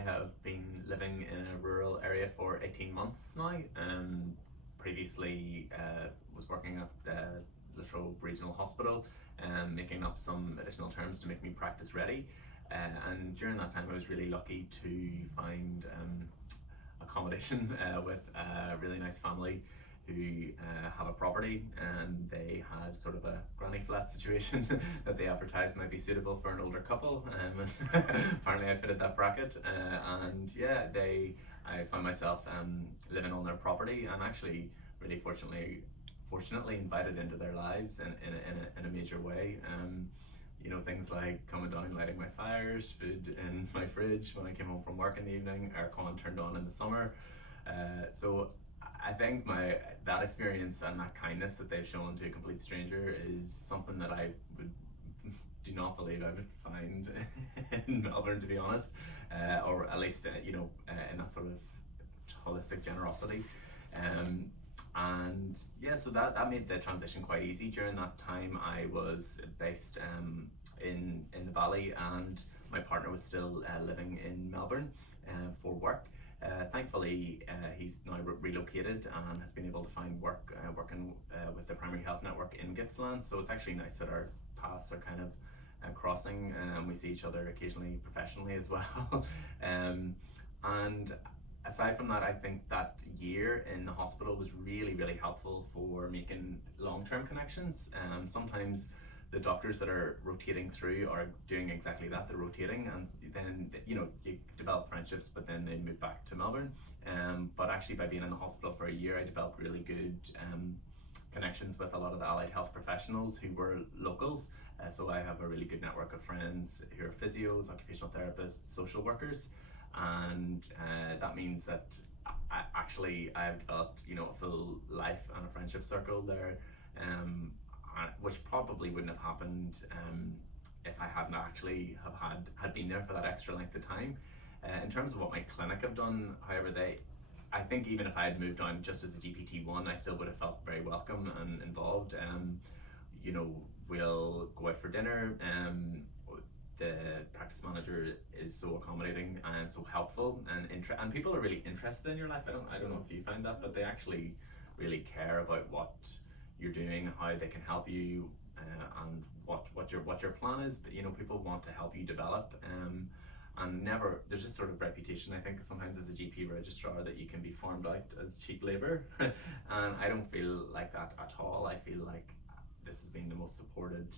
have been living in a rural area for 18 months now. Previously was working at the Latrobe Regional Hospital, making up some additional terms to make me practice ready. And during that time I was really lucky to find accommodation with a really nice family who have a property, and they had sort of a granny flat situation that they advertised might be suitable for an older couple. Apparently I fitted that bracket, and yeah, I found myself living on their property, and actually really fortunately invited into their lives in a major way. You know, things like coming down, lighting my fires, food in my fridge when I came home from work in the evening, aircon turned on in the summer. So I think that experience and that kindness that they've shown to a complete stranger is something that I do not believe I would find in Melbourne, to be honest, or at least in that sort of holistic generosity. And yeah, so that made the transition quite easy. During that time I was based in the Valley, and my partner was still living in Melbourne for work. Thankfully, he's now relocated and has been able to find work working with the Primary Health Network in Gippsland. So it's actually nice that our paths are kind of crossing, and we see each other occasionally professionally as well. And aside from that, I think that year in the hospital was really, really helpful for making long-term connections. Sometimes the doctors that are rotating through are doing exactly that, they're rotating, and then you develop friendships, but then they move back to Melbourne. But actually by being in the hospital for a year, I developed really good connections with a lot of the allied health professionals who were locals. So I have a really good network of friends who are physios, occupational therapists, social workers, and that means that I've developed a full life and a friendship circle there, which probably wouldn't have happened if I hadn't actually had been there for that extra length of time. In terms of what my clinic have done, however, I think even if I had moved on just as a GPT1, I still would have felt very welcome and involved. We'll go out for dinner. The practice manager is so accommodating and so helpful, and people are really interested in your life. I don't know if you find that, but they actually really care about what you're doing, how they can help you, and what your plan is. But people want to help you develop, and there's this sort of reputation, I think, sometimes as a GP registrar, that you can be farmed out as cheap labor. And I don't feel like that at all. I feel like this has been the most supported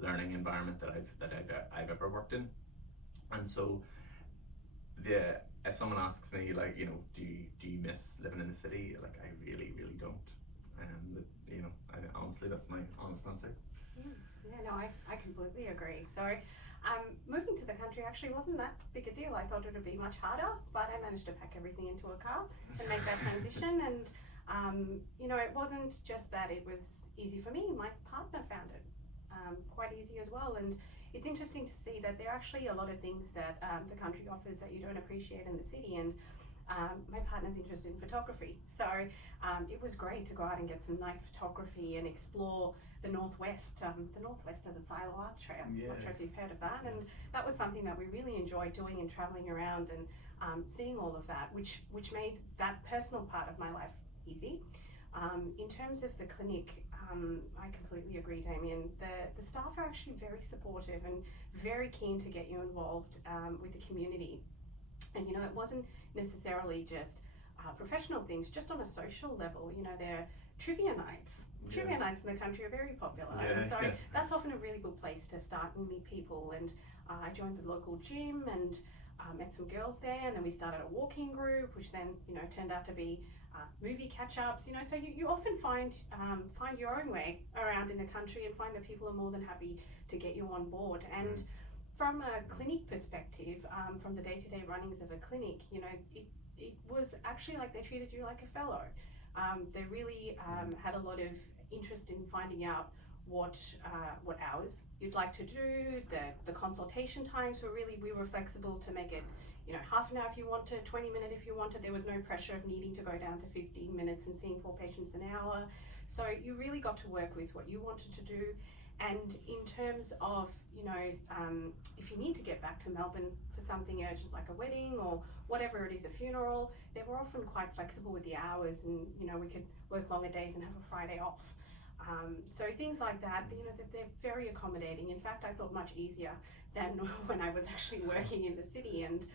learning environment that I've ever worked in. And so if someone asks me, like, do you miss living in the city, like, I really don't. Honestly, that's my honest answer. Yeah, no, I completely agree. So moving to the country actually wasn't that big a deal. I thought it would be much harder, but I managed to pack everything into a car and make that transition. And it wasn't just that it was easy for me. My partner found it quite easy as well. And it's interesting to see that there are actually a lot of things that the country offers that you don't appreciate in the city. And my partner's interested in photography, so it was great to go out and get some night photography and explore the Northwest. The Northwest has a sail art trail. Yeah. Not sure if you've heard of that, and that was something that we really enjoyed doing and traveling around and seeing all of that, which made that personal part of my life easy. In terms of the clinic, I completely agree, Damian. The staff are actually very supportive and very keen to get you involved with the community. And it wasn't necessarily just professional things, just on a social level. There are trivia nights. Yeah. Trivia nights in the country are very popular. Yeah, so yeah. That's often a really good place to start and meet people. And I joined the local gym and met some girls there, and then we started a walking group, which then turned out to be movie catch-ups. So you often find your own way around in the country and find that people are more than happy to get you on board. And from a clinic perspective, from the day-to-day runnings of a clinic, it was actually like they treated you like a fellow. They really had a lot of interest in finding out what hours you'd like to do. The consultation times we were flexible to make it half an hour if you wanted, 20 minutes if you wanted. There was no pressure of needing to go down to 15 minutes and seeing 4 patients an hour. So you really got to work with what you wanted to do. And in terms of, if you need to get back to Melbourne for something urgent like a wedding or whatever it is, a funeral, they were often quite flexible with the hours, and we could work longer days and have a Friday off. So things like that, they're very accommodating. In fact, I thought much easier than when I was actually working in the city. And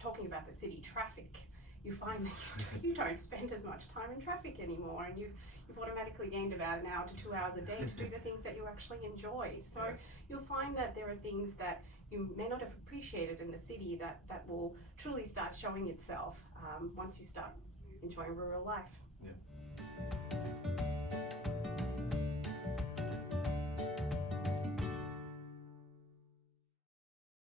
talking about the city traffic, you find that you don't spend as much time in traffic anymore, and you've automatically gained about an hour to 2 hours a day to do the things that you actually enjoy. So you'll find that there are things that you may not have appreciated in the city that will truly start showing itself once you start enjoying rural life. Yeah.